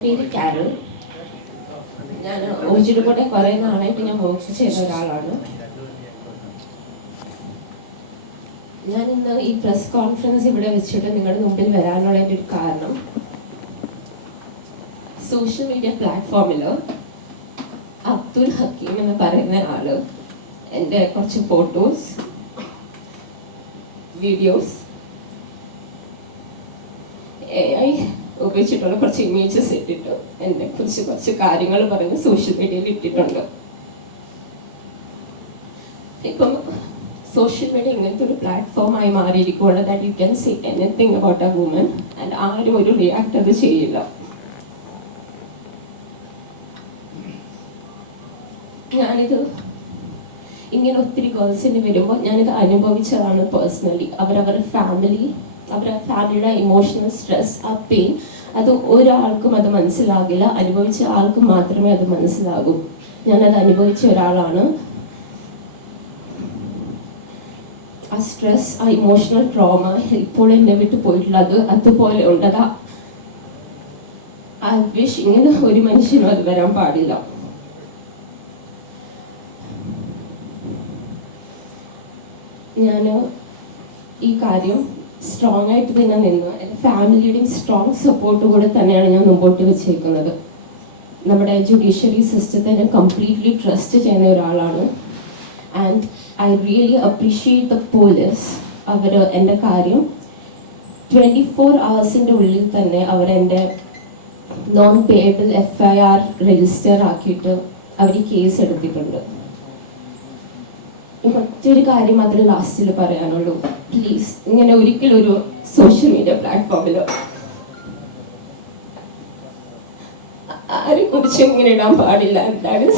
പേര് കാരൽ ഞാൻ ഓജിലുകൂടെ കുറെ നാളായിട്ട് ഞാൻ ചെയ്ത ഒരാളാണ്. ഞാൻ ഇന്ന് ഈ പ്രസ് കോൺഫറൻസ് ഇവിടെ വെച്ചിട്ട് നിങ്ങളുടെ മുമ്പിൽ വരാനുള്ള എന്റെ ഒരു കാരണം. സോഷ്യൽ മീഡിയ പ്ലാറ്റ്ഫോമിൽ അബ്ദുൽ ഹക്കീം എന്ന് പറയുന്ന ആൾ എന്റെ കുറച്ച് ഫോട്ടോസ് വീഡിയോസ് എ ഉപയോഗിച്ചിട്ടുള്ള കുറച്ച് ഇമേജസ് ഇട്ടിട്ട്. എന്നെ കുറിച്ച് കുറച്ച് കാര്യങ്ങൾ പറഞ്ഞ് സോഷ്യൽ മീഡിയയിൽ ഇട്ടിട്ടുണ്ട്. ഇപ്പം സോഷ്യൽ മീഡിയ ഇങ്ങനത്തെ ഒരു പ്ലാറ്റ്ഫോമായി മാറിയിരിക്കുകയാണ് that you can see anything about a woman and ആരും ഒരു റിയാക്ട് അത് ചെയ്യില്ല. ഞാനിത് ഇങ്ങനെ ഒത്തിരി ഗേൾസിന് വരുമ്പോൾ ഞാനിത് അനുഭവിച്ചതാണ് പേഴ്സണലി അവരവരുടെ ഫാമിലി അവരുടെ ഫാമിലിയുടെ ഇമോഷണൽ സ്ട്രെസ് ആ പെയിൻ അത് ഒരാൾക്കും അത് മനസ്സിലാകില്ല. അനുഭവിച്ച ആൾക്ക് മാത്രമേ അത് മനസ്സിലാകൂ. ഞാനത് അനുഭവിച്ച ഒരാളാണ്. ആ സ്ട്രെസ് ആ ഇമോഷണൽ ട്രോമ ഇപ്പോൾ എന്നെ വിട്ടു പോയിട്ടുള്ളത് അതുപോലെ ഉണ്ടതാ ഐ വിഷ് ഇങ്ങനെ ഒരു മനുഷ്യനും അത് വരാൻ പാടില്ല. ഞാൻ ഈ കാര്യം സ്ട്രോങ് ആയിട്ട് തന്നെ നിന്ന്. എന്റെ ഫാമിലിയുടെയും സ്ട്രോങ് സപ്പോർട്ട് കൂടെ തന്നെയാണ് ഞാൻ മുമ്പോട്ട് വെച്ചേക്കുന്നത്. നമ്മുടെ ജുഡീഷ്യറി സിസ്റ്റത്തെ ഞാൻ കംപ്ലീറ്റ്ലി ട്രസ്റ്റ് ചെയ്യുന്ന ഒരാളാണ്. And I really appreciate the police അവർ എന്റെ കാര്യം ട്വന്റി ഫോർ അവേഴ്സിന്റെ ഉള്ളിൽ തന്നെ അവരെന്റെ non payable F I R register ആക്കിയിട്ട് അവർ കേസ് എടുത്തിട്ടുണ്ട്. മറ്റൊരു കാര്യം അതിൽ ലാസ്റ്റിൽ പറയാനുള്ളൂ. പ്ലീസ് ഇങ്ങനെ ഒരിക്കലും ഒരു സോഷ്യൽ മീഡിയ പ്ലാറ്റ്ഫോമിൽ ആരെ കുറിച്ച് ഇങ്ങനെ ഇടാൻ പാടില്ല. എന്താണ്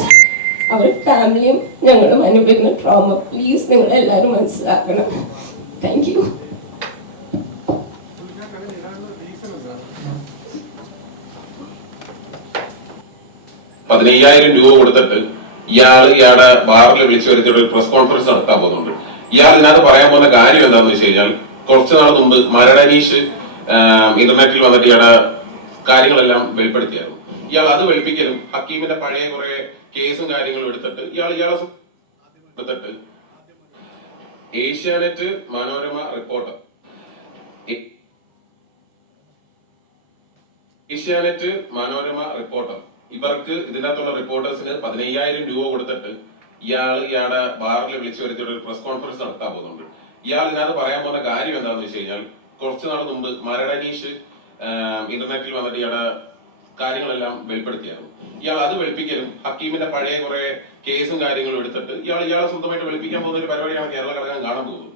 അവർ ഫാമിലിയും ഞങ്ങളും അനുഭവിക്കുന്ന ട്രോമ പ്ലീസ് നിങ്ങൾ എല്ലാവരും മനസ്സിലാക്കണം. താങ്ക് യു പതിനയ്യായിരം രൂപ കൊടുത്തിട്ട് ഇയാൾ ഇയാളുടെ ബാറിൽ വിളിച്ചു വരുത്തിയിട്ട് ഒരു പ്രസ് കോൺഫറൻസ് നടത്താൻ പോകുന്നുണ്ട്. ഇയാൾ ഇതിനകത്ത് പറയാൻ പോകുന്ന കാര്യം എന്താണെന്ന് വെച്ച് കഴിഞ്ഞാൽ കുറച്ചു നാൾ മുമ്പ് മരടനീഷ് ഇന്റർനെറ്റിൽ വന്നിട്ട് ഇയാളുടെ കാര്യങ്ങളെല്ലാം വെളിപ്പെടുത്തിയായിരുന്നു. ഇയാൾ അത് വെളുപ്പിക്കലും ഹക്കീമിന്റെ പഴയ കുറെ കേസും കാര്യങ്ങളും എടുത്തിട്ട് ഇയാൾ ഇയാളെ എടുത്തിട്ട് ഏഷ്യാനെറ്റ് മനോരമ റിപ്പോർട്ടർ ഏഷ്യാനെറ്റ് മനോരമ റിപ്പോർട്ടർ ഇവർക്ക് ഇതിനകത്തുള്ള റിപ്പോർട്ടേഴ്സിന് പതിനയ്യായിരം രൂപ കൊടുത്തിട്ട് ഇയാൾ ഇയാളുടെ ബാറിൽ വിളിച്ചു വരുത്തിയിട്ട് ഒരു പ്രസ് കോൺഫറൻസ് നടത്താൻ പോകുന്നുണ്ട്. ഇയാൾ ഇതിനകത്ത് പറയാൻ പോകുന്ന കാര്യം എന്താണെന്ന് വെച്ച് കഴിഞ്ഞാൽ കുറച്ചു നാൾ മുമ്പ് മരടനീഷ് ഇന്റർനെറ്റിൽ വന്നിട്ട് ഇയാളുടെ കാര്യങ്ങളെല്ലാം വെളിപ്പെടുത്തിയായിരുന്നു. ഇയാൾ അത് വെളുപ്പിക്കലും ഹക്കീമിന്റെ പഴയ കുറെ കേസും കാര്യങ്ങളും എടുത്തിട്ട് ഇയാൾ ഇയാളെ സ്വന്തമായിട്ട് വെളിപ്പിക്കാൻ പോകുന്ന ഒരു പരിപാടിയാണ് കേരള ഘടകം കാണാൻ പോകുന്നത്.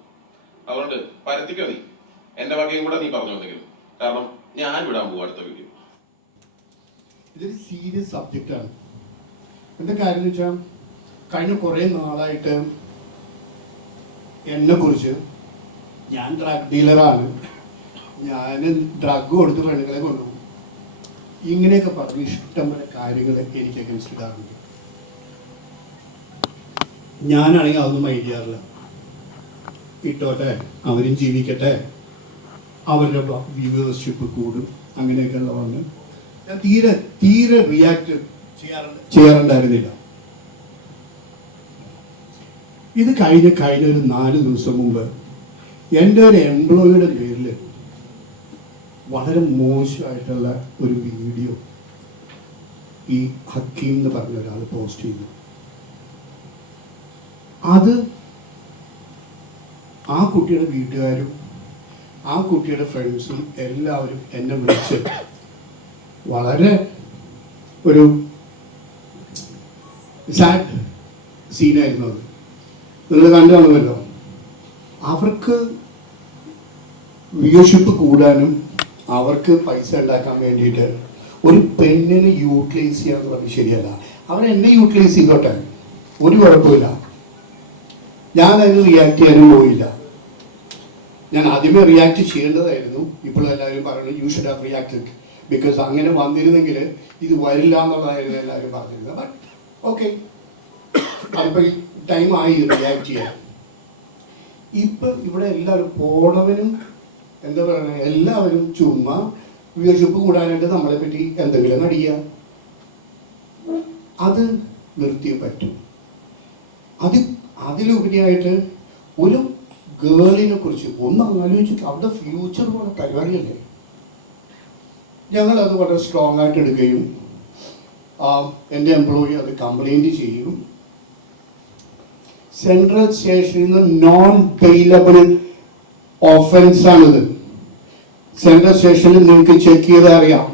അതുകൊണ്ട് പരത്തിക്കോ നീ? എന്റെ വകയും കൂടെ നീ പറഞ്ഞു എന്തെങ്കിലും കാരണം ഞാൻ വിടാൻ പോകും അടുത്ത വീഡിയോ ഇതൊരു സീരിയസ് സബ്ജക്റ്റാണ് എന്താ കാര്യം എന്ന് വെച്ചാൽ കഴിഞ്ഞ കുറേ നാളായിട്ട് എന്നെ കുറിച്ച് ഞാൻ ഡ്രഗ് ഡീലറാണ് ഞാൻ ഡ്രഗ് കൊടുത്ത് പെണ്ണുങ്ങളെ കൊണ്ടുപോകും. ഇങ്ങനെയൊക്കെ പറഞ്ഞ് ഇഷ്ടംപോലെ കാര്യങ്ങൾ എനിക്ക് അഗൻസ്റ്റ് ഇടാറുണ്ട്. ഞാനാണെങ്കിൽ അതൊന്നും മൈൻഡ് ചെയ്യാറില്ല. ഇട്ടോട്ടെ അവരും ജീവിക്കട്ടെ. അവരുടെ വ്യൂവേഴ്ഷിപ്പ് കൂടും. അങ്ങനെയൊക്കെ ഉള്ളതുകൊണ്ട് ഞാൻ തീരെ തീരെ റിയാക്ട് ചെയ്യാറുണ്ടായിരുന്നില്ല. ഇത് കഴിഞ്ഞ കഴിഞ്ഞ ഒരു നാല് ദിവസം മുമ്പ് എന്റെ ഒരു എംപ്ലോയിയുടെ പേരിൽ വളരെ മോശമായിട്ടുള്ള ഒരു വീഡിയോ ഈ ഹക്കീം എന്ന് പറഞ്ഞ ഒരാൾ പോസ്റ്റ് ചെയ്തു. അത് ആ കുട്ടിയുടെ വീട്ടുകാരും ആ കുട്ടിയുടെ ഫ്രണ്ട്സും എല്ലാവരും എന്നെ വിളിച്ച് വളരെ ഒരു സാഡ് സീനായിരുന്നു അത്. നിങ്ങൾ കണ്ടു കാണുമല്ലോ. അവർക്ക് വ്യൂഷിപ്പ് കൂടാനും അവർക്ക് പൈസ ഉണ്ടാക്കാൻ വേണ്ടിയിട്ട് ഒരു പെണ്ണിനെ യൂട്ടിലൈസ് ചെയ്യുക പറഞ്ഞാൽ ശരിയല്ല. അവൻ എന്നെ യൂട്ടിലൈസ് ചെയ്തോട്ടെ. ഒരു കുഴപ്പമില്ല ഞാൻ അതിന് റിയാക്ട് ചെയ്യാനും പോയില്ല. ഞാൻ ആദ്യമേ റിയാക്ട് ചെയ്യേണ്ടതായിരുന്നു. ഇപ്പോൾ എല്ലാവരും പറയുന്നു you should have react because അങ്ങനെ വന്നിരുന്നെങ്കിൽ ഇത് വരില്ല എന്നുള്ളതായിരുന്നു എല്ലാവരും പറഞ്ഞിരുന്നത്. ബട്ട് ഓക്കെ അതിപ്പോൾ ടൈം ആയി റിയാക്ട് ചെയ്യാൻ. ഇപ്പം ഇവിടെ എല്ലാവരും പോണവനും എന്താ പറയുക എല്ലാവരും ചുമ്മാ വിയോജിപ്പ് കൂടാനായിട്ട് നമ്മളെ പറ്റി എന്തെങ്കിലും നടിക്കുക അത് നിർത്തി പറ്റും. അത് അതിലുപരിയായിട്ട് ഒരു ഗേളിനെ കുറിച്ച് ഒന്ന് ആലോചിച്ചിട്ട് അവരുടെ ഫ്യൂച്ചർ പോലെ പരിപാടിയല്ലേ? ഞങ്ങൾ അത് വളരെ സ്ട്രോങ് ആയിട്ട് എടുക്കുകയും എന്റെ എംപ്ലോയി അത് കംപ്ലൈന്റ് ചെയ്യും സെൻട്രൽ സ്റ്റേഷനിൽ നിന്ന് നോൺ പെയിലബിൾ ഓഫൻസ് ആണിത് സെൻട്രൽ സ്റ്റേഷനിൽ നിങ്ങൾക്ക് ചെക്ക് ചെയ്താൽ അറിയാം.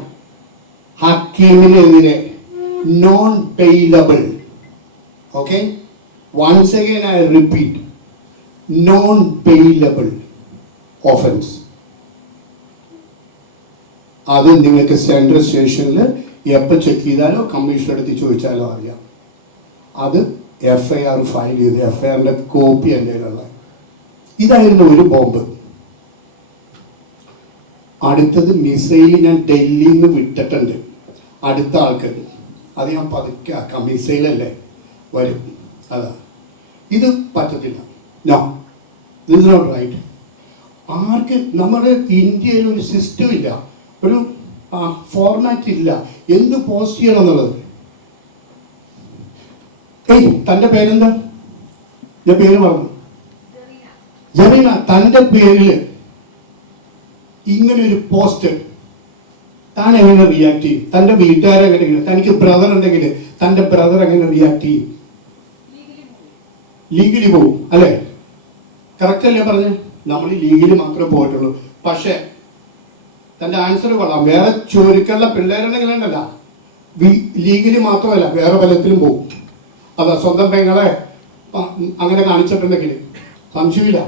ഹക്കീമിനെതിരെ non bailable okay once again I repeat non bailable offence അത് നിങ്ങൾക്ക് സെൻട്രൽ സ്റ്റേഷനിൽ എപ്പോൾ ചെക്ക് ചെയ്താലോ കമ്മീഷൻ എടുത്ത് ചോദിച്ചാലോ അറിയാം. അത് എഫ് ഐ ആർ ഫയൽ ചെയ്ത് എഫ് ഐ ആറിന്റെ കോപ്പി എന്റെ കയ്യിലുള്ള. ഇതായിരുന്നു ഒരു ബോംബ് അടുത്തത് മിസൈൽ ഞാൻ ഡൽഹിയിൽ നിന്ന് വിട്ടിട്ടുണ്ട്. അടുത്ത ആൾക്ക് അത് ഞാൻ പതുക്കെ മിസൈലല്ലേ വരും. അതാ. ഇത് പറ്റത്തില്ല. നോ ദിസ് നോട്ട് റൈറ്റ് ആർക്ക്? നമ്മുടെ ഇന്ത്യയിൽ ഒരു സിസ്റ്റം ഇല്ല. ഒരു ഫോർമാറ്റ് ഇല്ല. എന്ത് പോസ്റ്റ് ചെയ്യണം എന്നുള്ളത് ഏയ് തന്റെ പേരെന്താ? ഞാൻ പേര് പറഞ്ഞു ജമീന തന്റെ പേരിൽ ഇങ്ങനെ ഒരു പോസ്റ്റ് താൻ എങ്ങനെ റിയാക്ട് ചെയ്യും? തന്റെ വീട്ടുകാരെങ്ങനെ തനിക്ക് ബ്രദർ ഉണ്ടെങ്കിൽ തന്റെ ബ്രദർ എങ്ങനെ റിയാക്ട് ചെയ്യും? ലീഗലി പോവും. അല്ലേ? കറക്റ്റ് അല്ലേ പറഞ്ഞേ? നമ്മൾ ലീഗലി മാത്രമേ പോയിട്ടുള്ളൂ. പക്ഷേ തന്റെ ആൻസർ കൊള്ളാം. വേറെ ചുരുക്കുള്ള പിള്ളേരുണ്ടെങ്കിൽ ഉണ്ടല്ല. ലീഗലി മാത്രമല്ല വേറെ ബലത്തിലും പോകും അതാ സ്വന്തം പെങ്ങളെ അങ്ങനെ കാണിച്ചിട്ടുണ്ടെങ്കിൽ. സംശയമില്ല.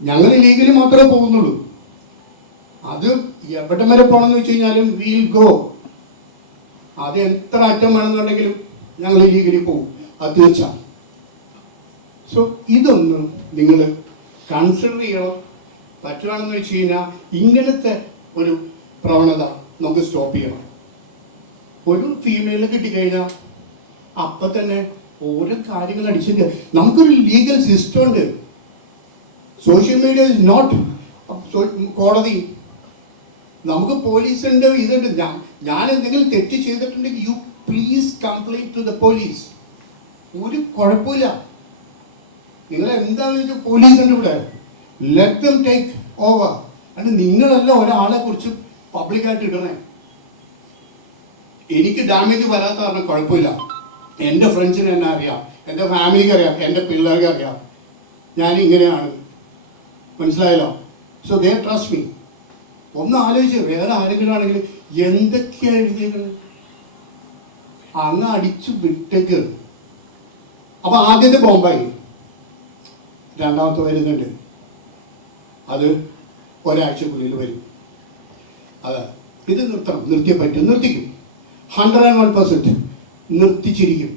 ഞങ്ങൾ ലീഗലി മാത്രമേ പോകുന്നുള്ളൂ. അത് എവിടെ വരെ പോകണമെന്ന് വെച്ച് കഴിഞ്ഞാലും വീൽ ഗോ അത് എത്ര അറ്റം വേണമെന്നുണ്ടെങ്കിലും ഞങ്ങൾ ലീഗലി പോകും അത് തീർച്ചയാണ് സോ ഇതൊന്നും നിങ്ങൾ കൺസിഡർ ചെയ്യണം? പറ്റുകയാണെന്ന് വെച്ച് കഴിഞ്ഞാൽ ഇങ്ങനത്തെ ഒരു പ്രവണത നമുക്ക് സ്റ്റോപ്പ് ചെയ്യണം. ഒരു ഫീമെയിലിനെ കിട്ടിക്കഴിഞ്ഞാൽ അപ്പം തന്നെ ഓരോ കാര്യങ്ങൾ അടിച്ചിട്ട് നമുക്കൊരു ലീഗൽ സിസ്റ്റം ഉണ്ട്. സോഷ്യൽ മീഡിയ ഇസ് നോട്ട് കോടതി. നമുക്ക് പോലീസ് ഉണ്ട് ഇതുണ്ട്. ഞാൻ- ഞാൻ എന്തെങ്കിലും തെറ്റ് ചെയ്തിട്ടുണ്ടെങ്കിൽ you please complaint to the police ഒരു കുഴപ്പമില്ല. നിങ്ങൾ എന്താണെന്ന് വെച്ചാൽ പോലീസ് ഉണ്ട് ഇവിടെ ലെറ്റ് ദം ടേക്ക് ഓവർ അത് നിങ്ങളല്ല ഒരാളെ കുറിച്ച് പബ്ലിക്കായിട്ട് ഇടണേ. എനിക്ക് ഡാമേജ് വരാത്ത കാരണം കുഴപ്പമില്ല. എന്റെ ഫ്രണ്ട്സിന് എന്നെ അറിയാം. എന്റെ ഫാമിലിക്ക് അറിയാം. എന്റെ പിള്ളേർക്ക് അറിയാം. ഞാൻ ഇങ്ങനെയാണ്. മനസ്സിലായല്ലോ? സോ ദേ ട്രസ്റ്റ് മീ ഒന്ന് ആലോചിച്ച് വേറെ ആരെങ്കിലും ആണെങ്കിൽ എന്തൊക്കെയാണ് എഴുതിയത് അങ്ങ് അടിച്ചു വിട്ടേക്ക്. അപ്പൊ ആദ്യത്തെ ബോംബായി. രണ്ടാമത്തെ വരുന്നുണ്ട്. അത് ഒരാഴ്ചക്കുള്ളിൽ വരും. അതെ ഇത് നിർത്തണം. നിർത്തിയേ പറ്റും നിർത്തിക്കും. ഹൺഡ്രഡ് ആൻഡ് വൺ പെർസെന്റ് നിർത്തിച്ചിരിക്കും.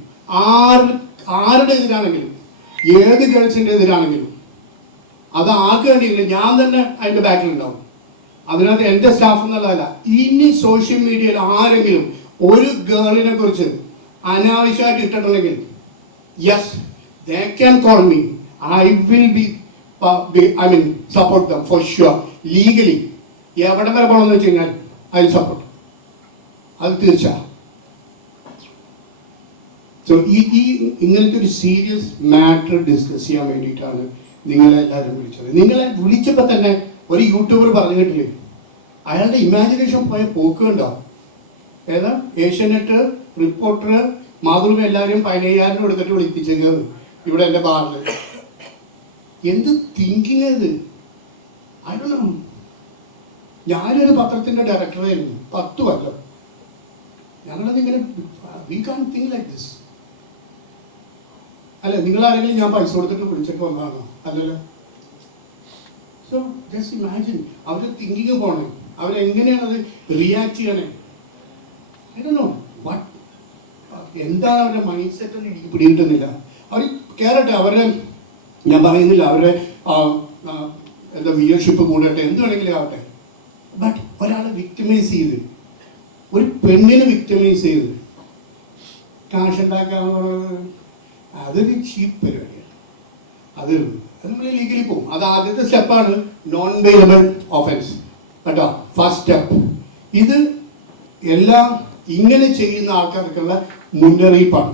ആര് ആരുടെ എതിരാണെങ്കിലും ഏത് ഗേൾസിന്റെ എതിരാണെങ്കിലും അത് ആർക്ക് വേണ്ടിയെങ്കിലും ഞാൻ തന്നെ അതിന്റെ ബാക്കിൽ ഉണ്ടാവും. അതിനകത്ത് എന്റെ സ്റ്റാഫ് എന്നുള്ളതല്ല ഇനി സോഷ്യൽ മീഡിയയിൽ ആരെങ്കിലും ഒരു ഗേളിനെ കുറിച്ച് അനാവശ്യമായിട്ട് ഇട്ടിട്ടുണ്ടെങ്കിൽ yes they can call me I will be I mean support them for sure legally എവിടെ വരെ പോകണമെന്ന് വെച്ച് കഴിഞ്ഞാൽ ഐ സപ്പോർട്ട് അത് തീർച്ച സോ ഈ ഈ ഇങ്ങനത്തെ ഒരു സീരിയസ് മാറ്റർ ഡിസ്കസ് ചെയ്യാൻ വേണ്ടിയിട്ടാണ് നിങ്ങളെ എല്ലാവരും വിളിച്ചത്. നിങ്ങളെ വിളിച്ചപ്പോൾ തന്നെ ഒരു യൂട്യൂബർ പറഞ്ഞു കേട്ടില്ലേ അയാളുടെ ഇമാജിനേഷൻ പോയ പോക്ക് കണ്ടോ? ഏതാ? ഏഷ്യനെറ്റ് റിപ്പോർട്ടർ മാതൃഭൂമി എല്ലാവരും പതിനയ്യായിരം എടുത്തിട്ട് വിളിപ്പിച്ചത് ഇവിടെ എന്റെ ബാറിൽ എന്ത് തിങ്കിങ് ഇത്? അതൊന്നും ഞാനൊരു പത്രത്തിന്റെ ഡയറക്ടറായിരുന്നു പത്ത് കൊല്ലം. ഞങ്ങളതിങ്ങനെ we can think like this അല്ല നിങ്ങൾ ആരെങ്കിലും ഞാൻ പൈസ കൊടുത്തിട്ട് വിളിച്ചിട്ട് വന്നതാണോ? അല്ലല്ലോ. സോ ജസ്റ്റ് ഇമാജിൻ അവർ തിങ്കിങ് പോണേ. അവരെങ്ങനെയാണ് അത് റിയാക്ട് ചെയ്യണേ ഐ വട്ട് നോ എന്താണ് അവരുടെ മൈൻഡ് സെറ്റ് എനിക്ക് പിടികിട്ടുന്നില്ല. അവർ കയറട്ടെ അവരുടെ ഞാൻ പറയുന്നില്ല അവരുടെ എന്താ വിയർഷിപ്പ് കൂടട്ടെ എന്ത് വേണമെങ്കിലും ആവട്ടെ. ബട്ട് ഒരാളെ വിക്ടിമൈസ് ചെയ്ത് ഒരു പെണ്ണിനെ വിക്ടിമൈസ് ചെയ്ത് കാശ് ഉണ്ടാക്കാവുന്ന അതൊരു ചീപ്പ് പരിപാടിയാണ്. അത് അത് നമ്മൾ ലീഗലി പോകും അത് ആദ്യത്തെ സ്റ്റെപ്പാണ് നോൺ വെയിലബിൾ ഓഫൻസ് കേട്ടോ? ഫസ്റ്റ് സ്റ്റെപ്പ് ഇത് എല്ലാം ഇങ്ങനെ ചെയ്യുന്ന ആൾക്കാർക്കുള്ള മുന്നറിയിപ്പാണ്.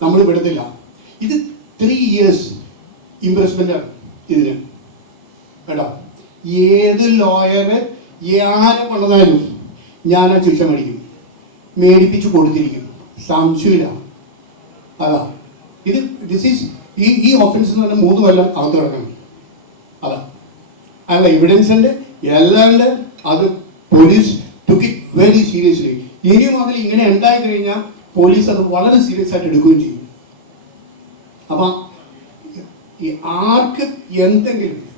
നമ്മൾ വിടത്തില്ല ഇത് ത്രീ ഇയേഴ്സ് ഇംപ്രസ്മെന്റാണ് ഇതിന്. കേട്ടോ? ഏത് ലോയറ് ആരെ കൊണ്ടുവന്നാലും ഞാൻ ആ ശിക്ഷ മേടിക്കും. മേടിപ്പിച്ച് കൊടുത്തിരിക്കും. സംശയമില്ല. അതാ. ഇത് ദിസ് ഈ ഈ ഓഫൻസ് എന്ന് പറഞ്ഞാൽ മൂന്ന് കൊല്ലം അകത്ത് കിടക്കണം. അതാ. അല്ല എവിഡൻസ് ഉണ്ട്. എല്ലാം ഉണ്ട്. അത് police took it very seriously ഇനി മുതൽ ഇങ്ങനെ ഉണ്ടായി കഴിഞ്ഞാൽ പോലീസ് അത് വളരെ സീരിയസ് ആയിട്ട് എടുക്കുകയും ചെയ്യും. അപ്പം ആർക്ക് എന്തെങ്കിലും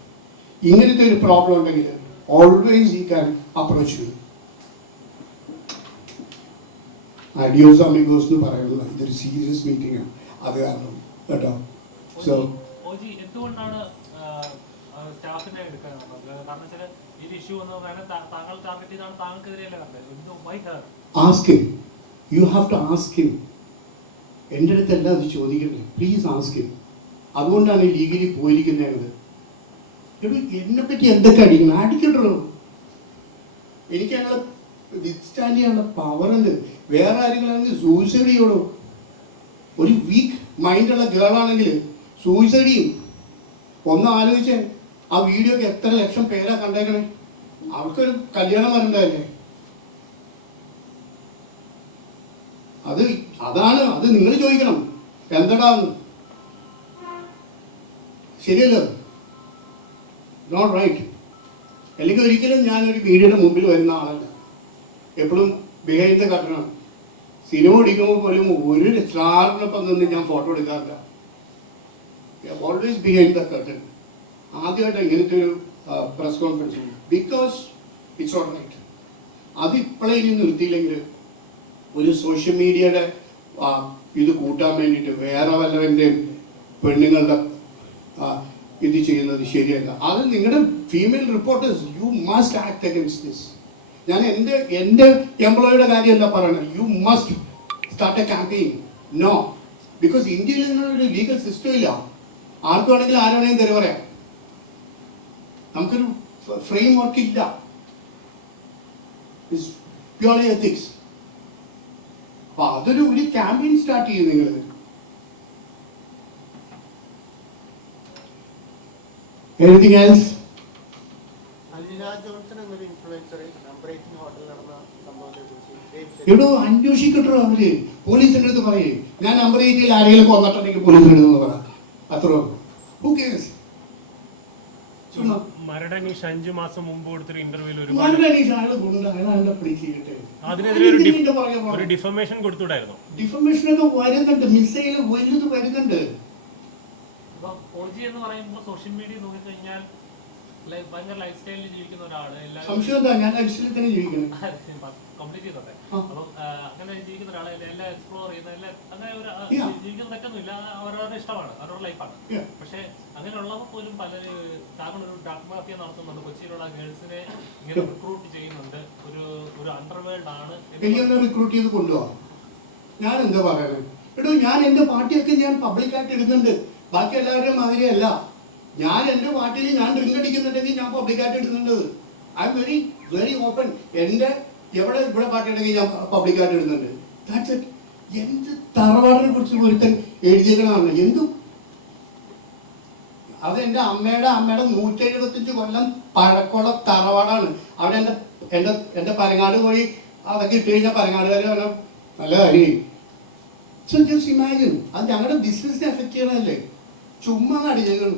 ഇങ്ങനത്തെ ഒരു പ്രോബ്ലം ഉണ്ടെങ്കിൽ ഓൾവേസ് ഈ can approach you adios amigos എന്ന് പറയുന്നത് ഇതൊരു സീരിയസ് മീറ്റിംഗ് ആണ്. അത് കാരണം കേട്ടോ. സോ എന്തുകൊണ്ടാണ് സ്റ്റാഫിനെ എടുക്കാനുള്ളത്? കാരണം വെച്ചാൽ ഈ ഇഷ്യൂ താങ്കൾ ടാർഗറ്റ് ചെയ്താണ് താങ്കൾക്കെതിരെയല്ലേ കണ്ടത്. Ask him you have to ask him എന്റെ അടുത്തല്ല അത് ചോദിക്കട്ടെ പ്ലീസ് ആസ്ക് ഹിം അതുകൊണ്ടാണ് ലീഗലി പോയിരിക്കുന്നത് എന്നെ പറ്റി എന്തൊക്കെ അടിക്കണം? അടിക്കട്ടോ എനിക്ക് അയാളെ വിത്ത്സ്റ്റാൻഡ് ചെയ്യാനുള്ള പവർ ഉണ്ട്. വേറെ ആരെങ്കിലും സൂയിസൈഡ് ചെയ്യണോ ഒരു വീക്ക് മൈൻഡുള്ള ഗേൾ ആണെങ്കിൽ സൂയിസൈഡ് ചെയ്യും. ഒന്ന് ആലോചിച്ചേ ആ വീഡിയോക്ക് എത്ര ലക്ഷം പേരാ കണ്ടേക്കണേ? അവർക്കൊരു കല്യാണം വരണ്ടല്ലേ അത് അതാണ് അത് നിങ്ങൾ ചോദിക്കണം. എന്തടാന്ന് ശരിയല്ലോ? നോട്ട് റൈറ്റ് അല്ലെങ്കിൽ ഒരിക്കലും ഞാനൊരു മീഡിയയുടെ മുമ്പിൽ വരുന്ന ആളല്ല. എപ്പോഴും ബിഹൈൻഡ് ദ കട്ടനാണ് സിനിമ ഓടിക്കുമ്പോൾ പോലും ഒരു സ്റ്റാറിനൊപ്പം നിന്ന് ഞാൻ ഫോട്ടോ എടുക്കാറില്ല. ഓൾവേസ് ബിഹൈൻഡ് ദ കട്ടൻ ആദ്യമായിട്ട് ഇങ്ങനത്തെ ഒരു press conference because it's all right അത് ഇപ്പോഴേ ഇനി നിർത്തിയില്ലെങ്കിൽ ഒരു സോഷ്യൽ മീഡിയയുടെ ഇത് കൂട്ടാൻ വേണ്ടിയിട്ട് വേറെ വല്ലവന്റെയും പെണ്ണുങ്ങളുടെ ഇത് ചെയ്യുന്നത് ശരിയല്ല. അത് നിങ്ങളുടെ female reporters you must act against this ഞാൻ എന്റെ എന്റെ എംപ്ലോയിയുടെ കാര്യമല്ല പറയണത്. You must start a campaign no because ഇന്ത്യയിൽ നിന്നൊരു ലീഗൽ സിസ്റ്റം ഇല്ല. ആർക്ക് വേണമെങ്കിലും ആരാണെങ്കിലും തെരു പറയാം? നമുക്കൊരു ഫ്രെയിം വർക്ക് ഇല്ല പ്യുവർലി എത്തിക്സ് അപ്പൊ അതൊരു ഒരു ക്യാമ്പയിൻ സ്റ്റാർട്ട് ചെയ്യും നിങ്ങൾ സംഭവത്തെ കുറിച്ച് എടോ അന്വേഷിക്കട്ടോ അവർ പോലീസിന്റെ അടുത്ത് പറയേ. ഞാൻ നമ്പർ എയ്റ്റിൽ ആരെങ്കിലും കൊന്നിട്ടുണ്ടെങ്കിൽ പോലീസിന്റെ അടുത്ത് പറ. അത്ര മരടനീഷ് അഞ്ചു മാസം മുമ്പ് കൊടുത്തൊരു ഇന്റർവ്യൂവിൽ ഒരു ഡിഫ്- അതിന്റെ പുറകെ പോണം. ഒരു ഡിഫമേഷൻ ഒക്കെ വരുന്നുണ്ട്. മിസൈൽ വലുത് വരുന്നുണ്ട്. ഇപ്പൊ ജി എന്ന് പറയുമ്പോൾ സോഷ്യൽ മീഡിയ നോക്കിക്കഴിഞ്ഞാൽ ഭയങ്കര ലൈഫ് സ്റ്റൈലിൽ ജീവിക്കുന്ന ഒരാൾ കംപ്ലീറ്റ് ചെയ്തോട്ടെ. ആ. അങ്ങനെ ജീവിക്കുന്ന ഒരാളെ എല്ലാം എക്സ്പ്ലോർ ചെയ്യുന്ന എല്ലാം അങ്ങനെ ഒരു ജീവിക്കുന്ന തെറ്റൊന്നുമില്ല. അവരവരുടെ ഇഷ്ടമാണ് അവരുടെ ലൈഫാണ്. പക്ഷെ അങ്ങനെയുള്ളവർ പോലും പലര് താങ്കൾ ഒരു ഡ്രഗ് മാഫിയ നടത്തുന്നുണ്ട്. കൊച്ചിയിലുള്ള ഗേൾസിനെ ഇങ്ങനെ റിക്രൂട്ട് ചെയ്യുന്നുണ്ട്. ഒരു ഒരു അണ്ടർവേൾഡ് ആണ് എന്ന് എനിക്കൊന്ന് റിക്രൂട്ട് ചെയ്ത് കൊണ്ടുപോവാം. ഞാൻ എന്താ പറയുന്നത് എടോ ഞാൻ എന്റെ പാർട്ടിയൊക്കെ ഞാൻ പബ്ലിക്കായിട്ട് ഇടുന്നുണ്ട്. ബാക്കി എല്ലാവരുടെയും മാതിരിയല്ല ഞാൻ എന്റെ പാർട്ടിയിൽ ഞാൻ ഡ്രിങ്ക് അടിക്കുന്നുണ്ടെങ്കിൽ ഞാൻ പബ്ലിക്കായിട്ട് ഇടുന്നുണ്ട്. I M very very open എന്റെ എവിടെ ഇവിടെ പാർട്ടി ഉണ്ടെങ്കിൽ ഞാൻ പബ്ലിക്കായിട്ട് ഇടുന്നുണ്ട്. ദാറ്റ്സ് ഇറ്റ് എന്ത് തറവാടിനെ കുറിച്ചുള്ള ഒരുത്തൻ എഴുതിയേക്കണതാണ്. എന്തു. അത് എന്റെ അമ്മയുടെ അമ്മയുടെ നൂറ്റി എഴുപത്തഞ്ച് കൊല്ലം പഴക്കമുള്ള തറവാടാണ്. അവിടെ എന്റെ എന്റെ എന്റെ പരങ്ങാട് പോയി അതൊക്കെ ഇട്ട് കഴിഞ്ഞാൽ പരങ്ങാടുകാർ നല്ല കാര്യം സോ ജസ്റ്റ് ഇമാജിൻ അത് ഞങ്ങളുടെ ബിസിനസ്സിനെ എഫക്റ്റ് ചെയ്യണമല്ലേ ചുമ്മാ അടിച്ചേക്കണം